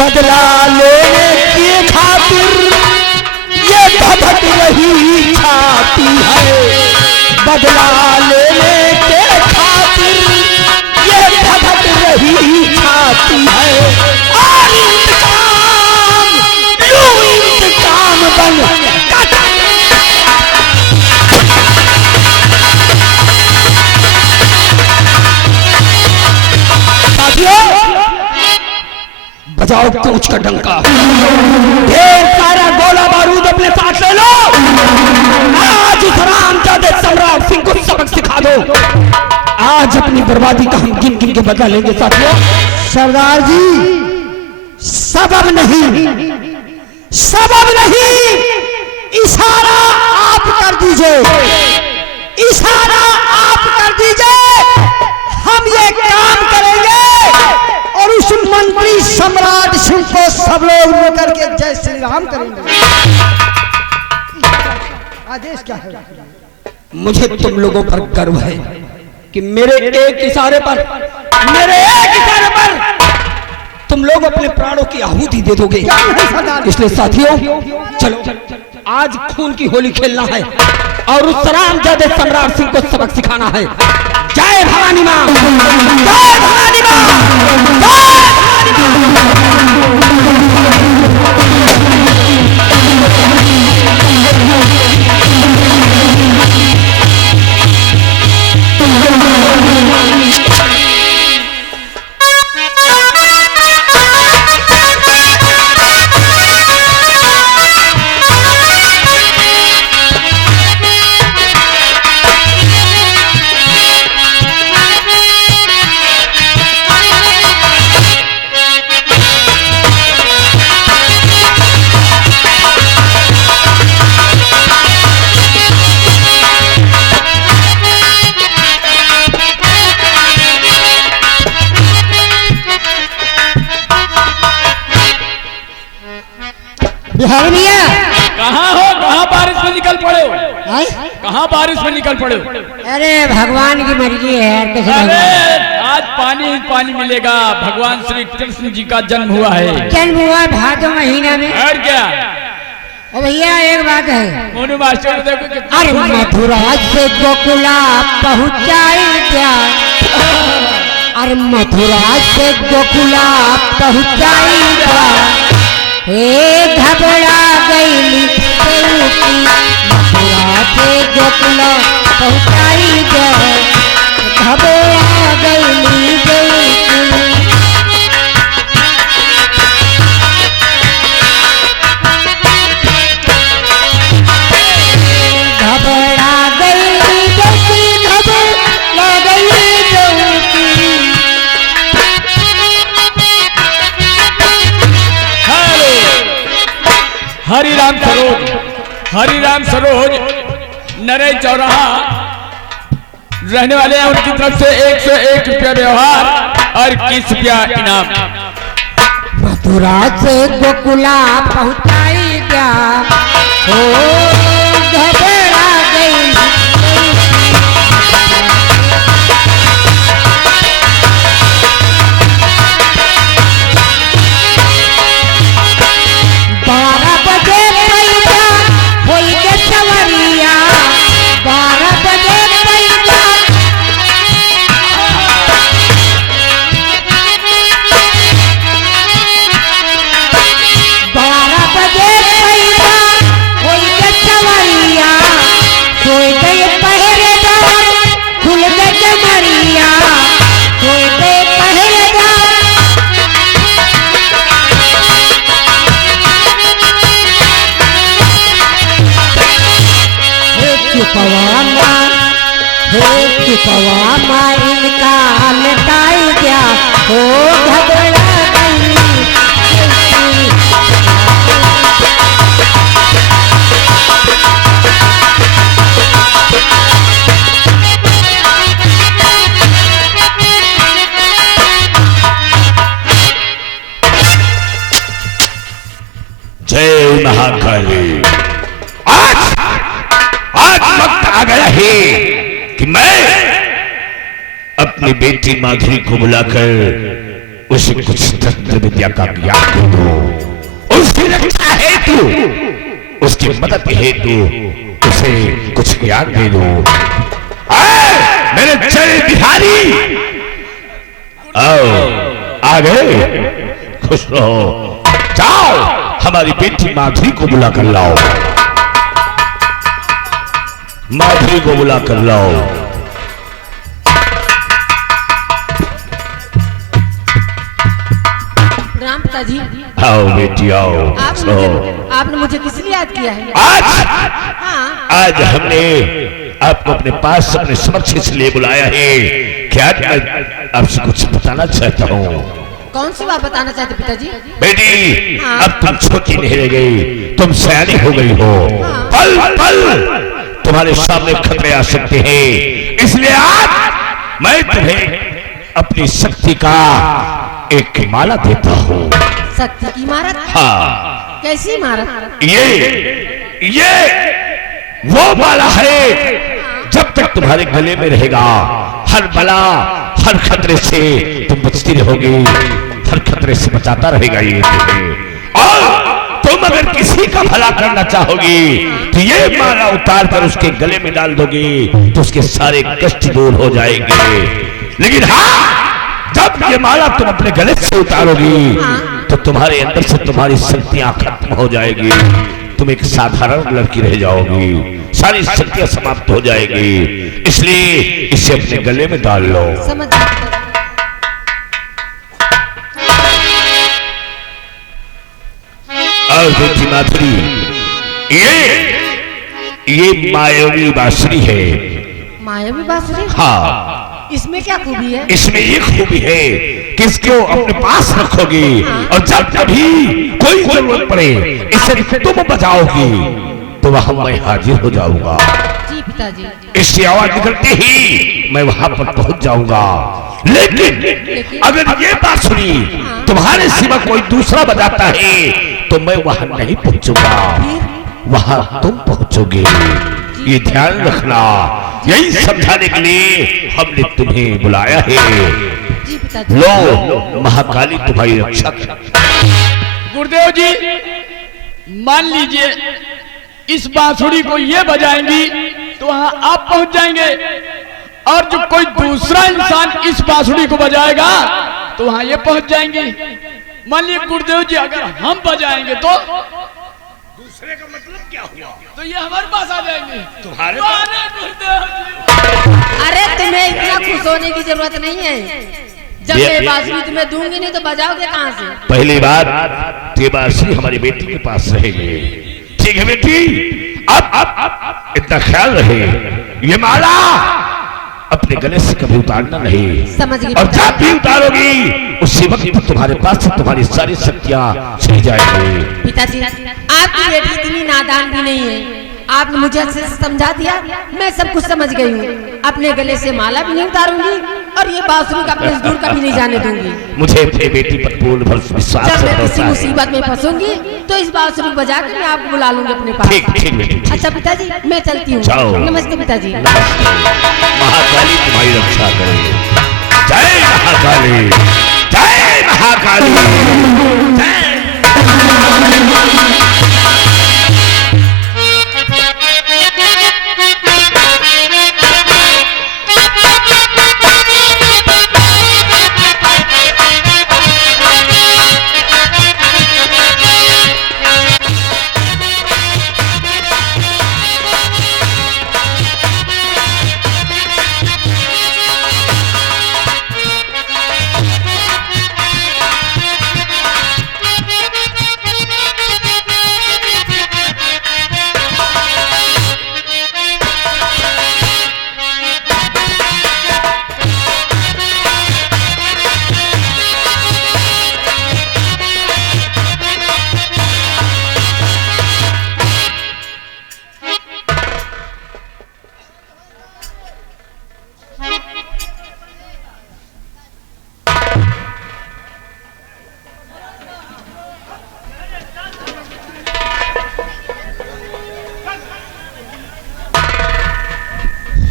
बदला लेने की खातिर ये धधक रही छाती है, बदला लेने के खातिर ये धधक रही छाती है। और इंतकाम लूं इंतकाम बन बजाओ पूछ का डंका, ढेर सारा गोला बारूद अपने साथ ले लो। आज इस हरामजादे सम्राट सिंह को सबक सिखा दो। आज अपनी बर्बादी का हम गिन गिन के बदला लेंगे साथियों। सरदार जी सबब नहीं, सबब नहीं, इशारा आप कर दीजिए, इशारा आप कर दीजिए। हम ये काम करेंगे और उस मंत्री सम्राट सिंह को सब लोग मिलकर के जय श्री राम करेंगे। आदेश क्या है? मुझे तुम लोगों पर गर्व है कि मेरे एक इशारे पर, मेरे एक इशारे पर तुम लोग अपने प्राणों की आहुति दे दोगे। इसलिए साथियों चलो आज खून की होली खेलना है और उस हरामजादे सम्राट सिंह को सबक सिखाना है। जय भवानी मां, जय भवानी मां, जय भवानी बिहारी भैया कहाँ हो? कहाँ बारिश में निकल पड़े हो? कहाँ बारिश में निकल पड़े हो? अरे भगवान की मर्जी है यार, कैसे अरे आज पानी ही पानी मिलेगा। भगवान श्री कृष्ण जी का जन्म हुआ है। जन्म हुआ भादो महीना में। और क्या? ओ भैया एक बात है, मोनू मास्टर देखो कितना अरे मथुरा से गोकुला पहुँचाई क्या, अरे मथुरा से गोकुला पहुँचाई क्या, हे घबरा गई मथुरा से गोकुला पहुँचाई क्या, घबरा गई हरिराम सरोज, हरिराम सरोज नरे चौराहा रहने वाले हैं। उनकी तरफ से 101 रुपया व्यवहार और 21 रुपया इनाम। मथुरा से गोकुला पहुँचाई क्या, हो घबरा गई पवा इनका लटाई गया, हो घबरा गई जय महाकाली। आज वक्त आ गया है कि मैं अपनी बेटी माधुरी को बुलाकर उसे कुछ तंत्र विद्या का ज्ञान दे दो। उसकी रक्षा हेतु, उसकी मदद हेतु उसे कुछ ज्ञान दे दो। मेरे जय बिहारी आओ, आ गए, खुश रहो। जाओ हमारी बेटी माधुरी को बुला कर लाओ, माधुरी को बुला कर लाओ। राम पिताजी। आओ बेटी आओ। आपने मुझे किस लिए याद किया है? आज हमने आपको अपने पास अपने समक्ष इसलिए बुलाया है कि आज मैं आपसे कुछ बताना चाहता हूँ। कौन सी बात बताना चाहते पिताजी? बेटी, अब तुम छोटी नहीं रह गई, तुम सयानी हो गई हो। पल पल तुम्हारे सामने खतरे आ सकते हैं, इसलिए आज मैं तुम्हें अपनी शक्ति का एक माला देता हूँ। शक्ति की इमारत? हाँ। कैसी इमारत? ये वो माला है, जब तक तुम्हारे गले में रहेगा हर बला हर खतरे से तुम बचती रहोगी, हर खतरे से बचाता रहेगा ये तुम्हें। और तुम अगर किसी का भला करना चाहोगी तो ये माला उतार कर उसके गले में डाल दोगी तो उसके सारे कष्ट दूर हो जाएंगे। लेकिन हाँ, जब ये माला तुम अपने गले से उतारोगी तो तुम्हारे अंदर से तुम्हारी शक्तियां खत्म हो जाएगी, तुम एक साधारण लड़की रह जाओगी, सारी शक्तियां समाप्त हो जाएगी। इसलिए इसे अपने गले में डाल लो। समझ और बेटी माधुरी, ये मायावी बांसुरी है। मायावी बांसुरी? हाँ। इसमें क्या खूबी है? इसमें ये खूबी है कि इसको अपने पास रखोगी और जब कभी कोई जरूरत पड़े इसे तुम बजाओगी तो वहां मैं हाजिर हो जाऊंगा। जी पिताजी। इसकी आवाज निकलते ही मैं वहां पर पहुंच जाऊंगा। लेकिन अगर ये बांसुरी तुम्हारे सिवा कोई दूसरा बजाता है तो मैं वहां नहीं पहुंचूंगा, वहां तुम पहुंचोगे। ये ध्यान रखना, यही समझाने के लिए हमने तुम्हें बुलाया है। जी पिताजी। लो, महाकाली तुम्हारी रक्षा करे। गुरुदेव जी, मान लीजिए इस बांसुरी को ये बजाएंगी तो वहां आप पहुंच जाएंगे, और जो कोई दूसरा इंसान इस बांसुरी को बजाएगा तो वहां ये पहुंच जाएंगे। मान लीजिए गुरुदेव जी अगर हम बजाएंगे तो दूसरे का मतलब क्या हुआ? तो ये हमारे पास आ जाएंगे। तुम्हारे गुरुदेव जी, अरे तुम्हें इतना खुश होने की जरूरत नहीं है, जब मैं बांसुरी तुम्हें दूंगी नहीं तो बजाओगे कहाँ से? पहली बात, ये बांसुरी हमारी बेटी के पास रहेगी। ठीक है बेटी, अब इतना ख्याल रहे, ये माला अपने गले से कभी उतारना नहीं। समझ गई। और जब भी उतारोगी उसी वक्त तुम्हारे पास से तुम्हारी सारी शक्तियां चली जाएंगी। पिताजी, आपकी बेटी इतनी नादान भी नहीं है, आपने मुझे अच्छे से समझा दिया, मैं सब कुछ समझ गई हूँ। अपने गले से माला भी नहीं उतारूंगी और ये बांसुरी का प्लेस दूर कभी नहीं जाने दूंगी। मुझे अपनी बेटी पर पूर्ण विश्वास जब मैं किसी है। मुसीबत में फंसूंगी तो इस बांसुरी को बजा कर मैं आपको बुला लूंगी अपने पास। ठीक ठीक बेटी। अच्छा पिताजी, मैं चलती हूँ। जाओ। नमस्ते पिताजी। महाकाली तुम्हारी रक्षा करे। जय महाकाली, जय महाकाली, जय।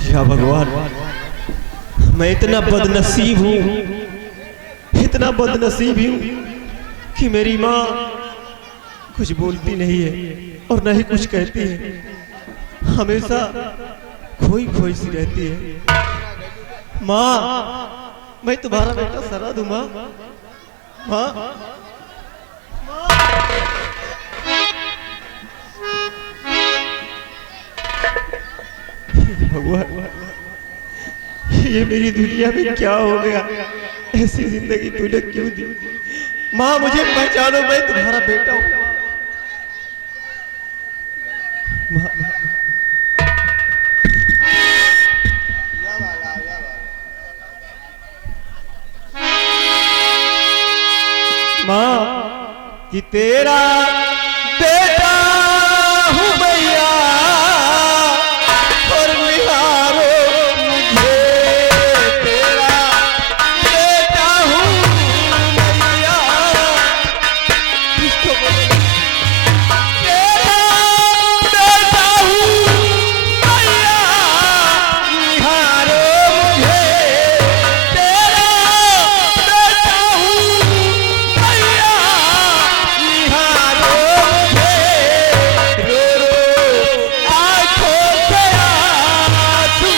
या भगवान, मैं इतना बदनसीब हूँ, इतना कितना बदनसीब हूँ कि मेरी माँ कुछ बोलती नहीं है और न ही कुछ कहती है, हमेशा खोई खोई सी रहती है। माँ, मैं तुम्हारा बेटा सरा दूं माँ। माँ, भगवान, ये मेरी दुनिया में क्या हो गया? ऐसी जिंदगी तूने क्यों दी? माँ, मुझे पहचानो, मैं तुम्हारा बेटा हूँ। माँ, माँ, कि तेरा बेटा हूँ मैया और निहारो मुझे, तेरा बेटा हूँ मैया। किसको बोले? तेरा बेटा हूँ मैया, निहारो मुझे, तेरा बेटा हूँ मैया, निहारो मुझे। रो रो आँखों से आंसू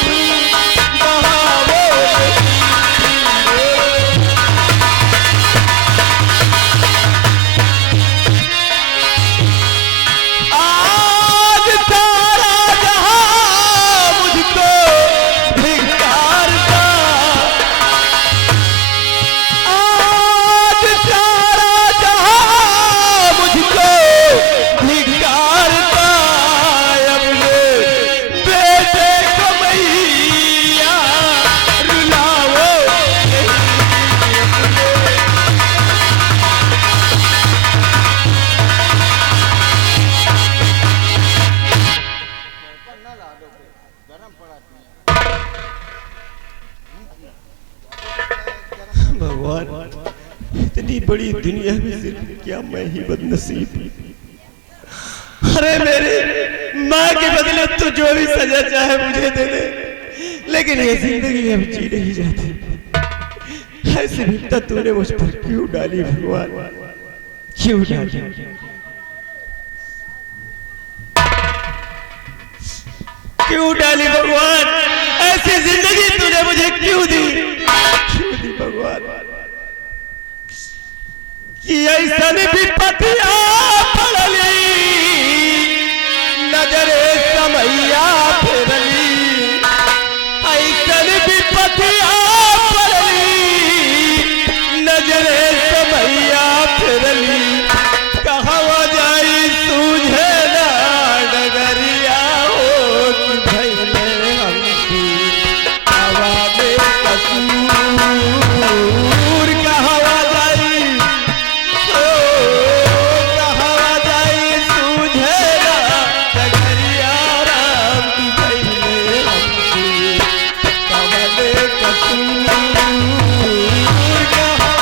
बहाओ। आज सारा जहां मुझको धिक्कारता, आज सारा जहां मुझको धिक्कारता। अब ये बेटे को मैया रुलाओ नहीं। भगवान, इतनी बड़ी दुनिया में सिर्फ क्या मैं ही बदनसीब। अरे मेरे माँ के बदले तू जो भी सजा चाहे मुझे दे दे, लेकिन ये जिंदगी अब जी नहीं जाती। ऐसी विपदा तूने मुझ पर क्यों डाली भगवान, क्यों डाली? क्यों डाली भगवान? ऐसी जिंदगी तूने मुझे क्यों दी? क्यों दी भगवान? कि ऐसन विपत्तियां पड़ली, नजरे समैया फेरली। ऐसन विपत्तियां पड़ली, नजरे समैया फेरली। कहवा जाई सूझे ना डगरिया हो, कि भइले हमसे हवा में कसूर। कहवा जाई, ओ कहवा जाई सूझे ना डगरिया राम, कि भइले हमसे हवा में कसूर। कहवा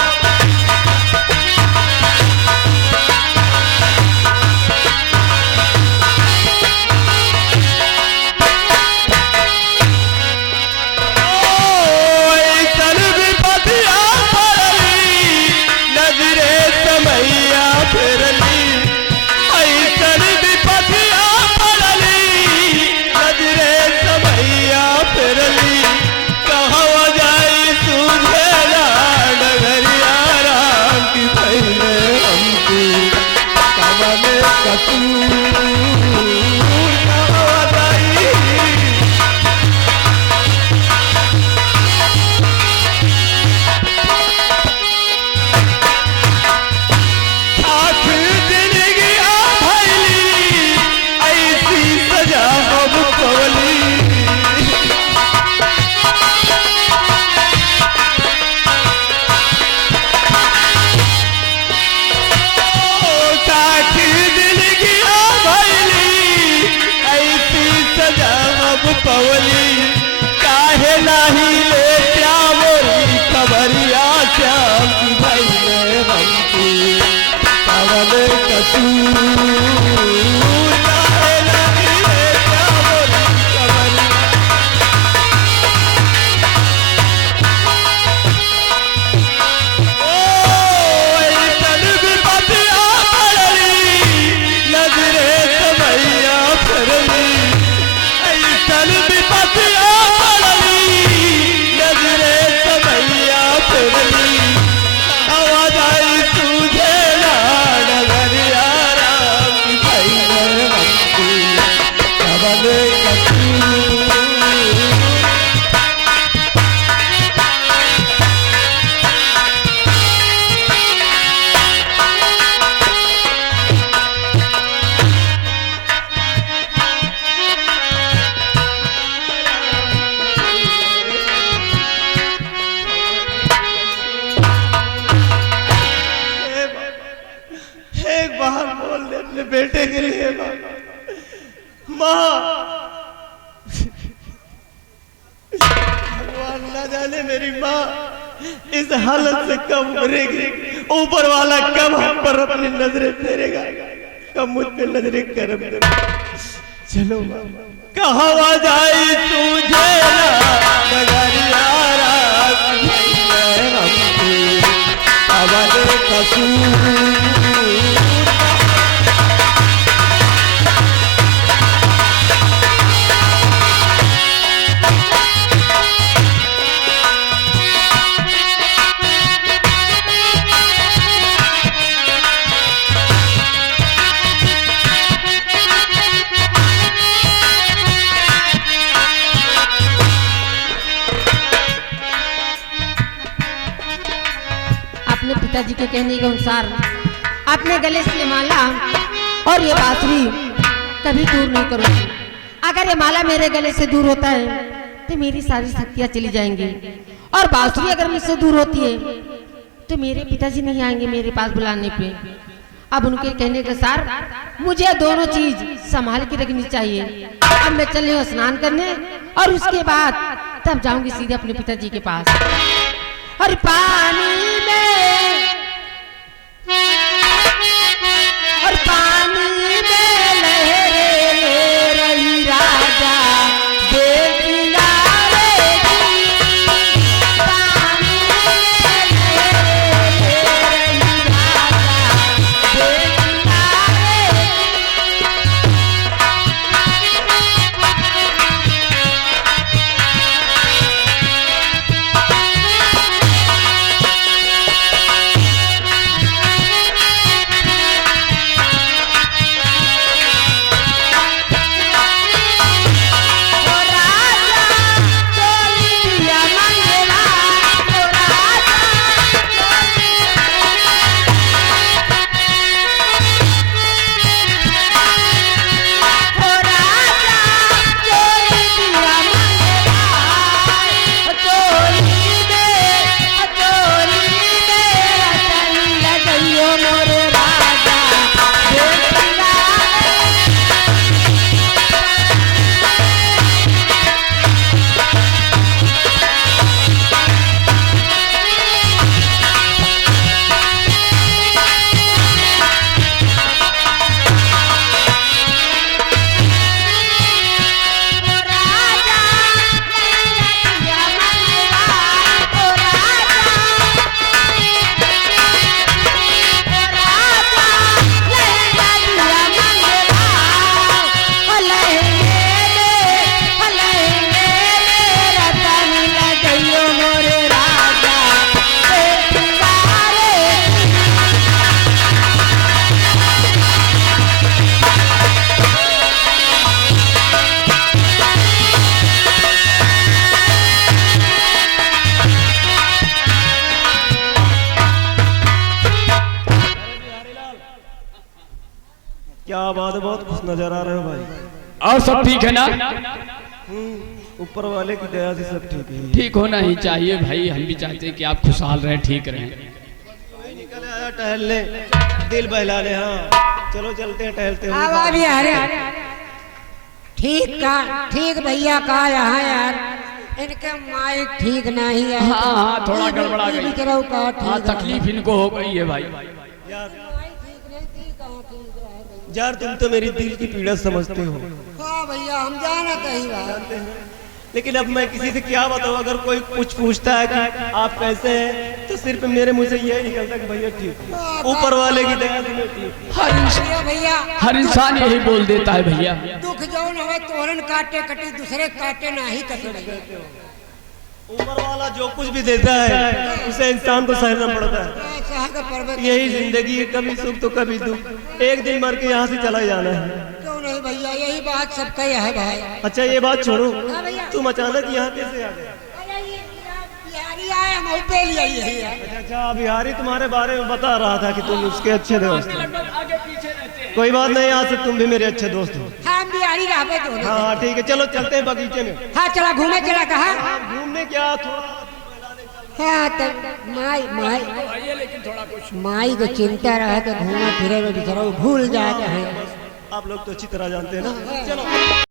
ऐसन विपत्तियां पड़ली, नजरे समैया फेरली। ऐसन विपत्तियां पड़ली, नजरे समैया फेरली। कहवा जाई सूझे ना डगरिया राम, कि भइले हमसे हवा में कसूर। कहवा जाई आखिर जिंदगी भइली, ऐसी सजा हम पवली। आखिर जिंदगी भइली, ऐसी सजा हम पवली। काहे नाही ले श्यामोरी खबरिया श्याम, की भइले हमसे कवन कसूर। काहे नाही ले श्यामोरी खबरिया। ओ एक बार बोल दे अपने बेटे के लिए माँ। माँ भगवान ना जाने मेरी माँ इस हालत से कब उभरेगी, ऊपर वाला कब हम पर अपनी नजरें फेरेगा, कब मुझ पे नजरें करम देगा। चलो माँ कहाँ जाए तुझे नगरिया अवल कसूर। पिताजी के कहने के अनुसार अपने गले से ये माला और ये बांसुरी कभी दूर नहीं करूंगी। अगर ये माला मेरे गले से दूर होता है तो मेरी सारी शक्तियां चली जाएंगी, और बांसुरी अगर मुझसे दूर होती है तो मेरे पिताजी नहीं आएंगे मेरे पास बुलाने पे। अब उनके कहने के अनुसार मुझे दोनों चीज संभाल के रखनी चाहिए। अब मैं चल रही हूँ स्नान करने, और उसके बाद तब जाऊंगी सीधे अपने पिताजी के पास। और पानी में लहरे ले रही राजा देख किनारे की, पानी में लहरे ले रही राजा देख किनारे क्या बात है, बहुत खुश नजर आ रहे हो भाई। और सब ठीक है ना? ऊपर वाले की दया से सब ठीक है। ठीक होना ही चाहिए भाई, हम भी चाहते हैं कि आप खुशहाल रहें, ठीक रहें। निकल आया टहलने, दिल बहला ले। हाँ चलो चलते हैं, टहलते हैं। ठीक भैया का यहाँ यार इनके माइक ठीक नहीं है। हाँ हाँ थोड़ा गड़बड़ा गई। हाँ तकलीफ इनको हो गई है भाई। यार तुम तो मेरी दिल की पीड़ा समझते हो। हाँ भैया हम जाना कहीं बात, लेकिन अब मैं किसी से क्या बताऊँ। अगर कोई कुछ पूछता है कि आप कैसे हैं तो सिर्फ मेरे मुंह से यही निकलता है कि भैया ठीक, ऊपर वाले की दया से मैं ठीक। हर इंसान यही बोल देता है भैया। दुख जो न तोरण काटे कटी दूसरे काटे नहीं कटे। ऊपर वाला जो कुछ भी देता है उसे इंसान को सहना पड़ता है। यही जिंदगी है, कभी सुख तो कभी दुख। एक दिन मर के यहाँ से चला जाना है। क्यों नहीं भैया, यही बात सबका है भाई। अच्छा ये बात छोड़ो, तुम अचानक यहाँ कैसे आ गए? अच्छा बिहारी तुम्हारे बारे में बता रहा था कि तुम उसके अच्छे दोस्त हो। कोई बात नहीं, यहाँ से तुम भी मेरे अच्छे दोस्त हो। हाँ ठीक है, चलो चलते हैं बगीचे में। हाँ चला घूमे, चला कहा घूमने क्या, हाँ तो माई माई आइए लेकिन थोड़ा कुछ माई को चिंता रहा तो घूमा फिरे में बेचारा वो भूल जाता है। आप लोग तो अच्छी तरह जानते हैं ना। चलो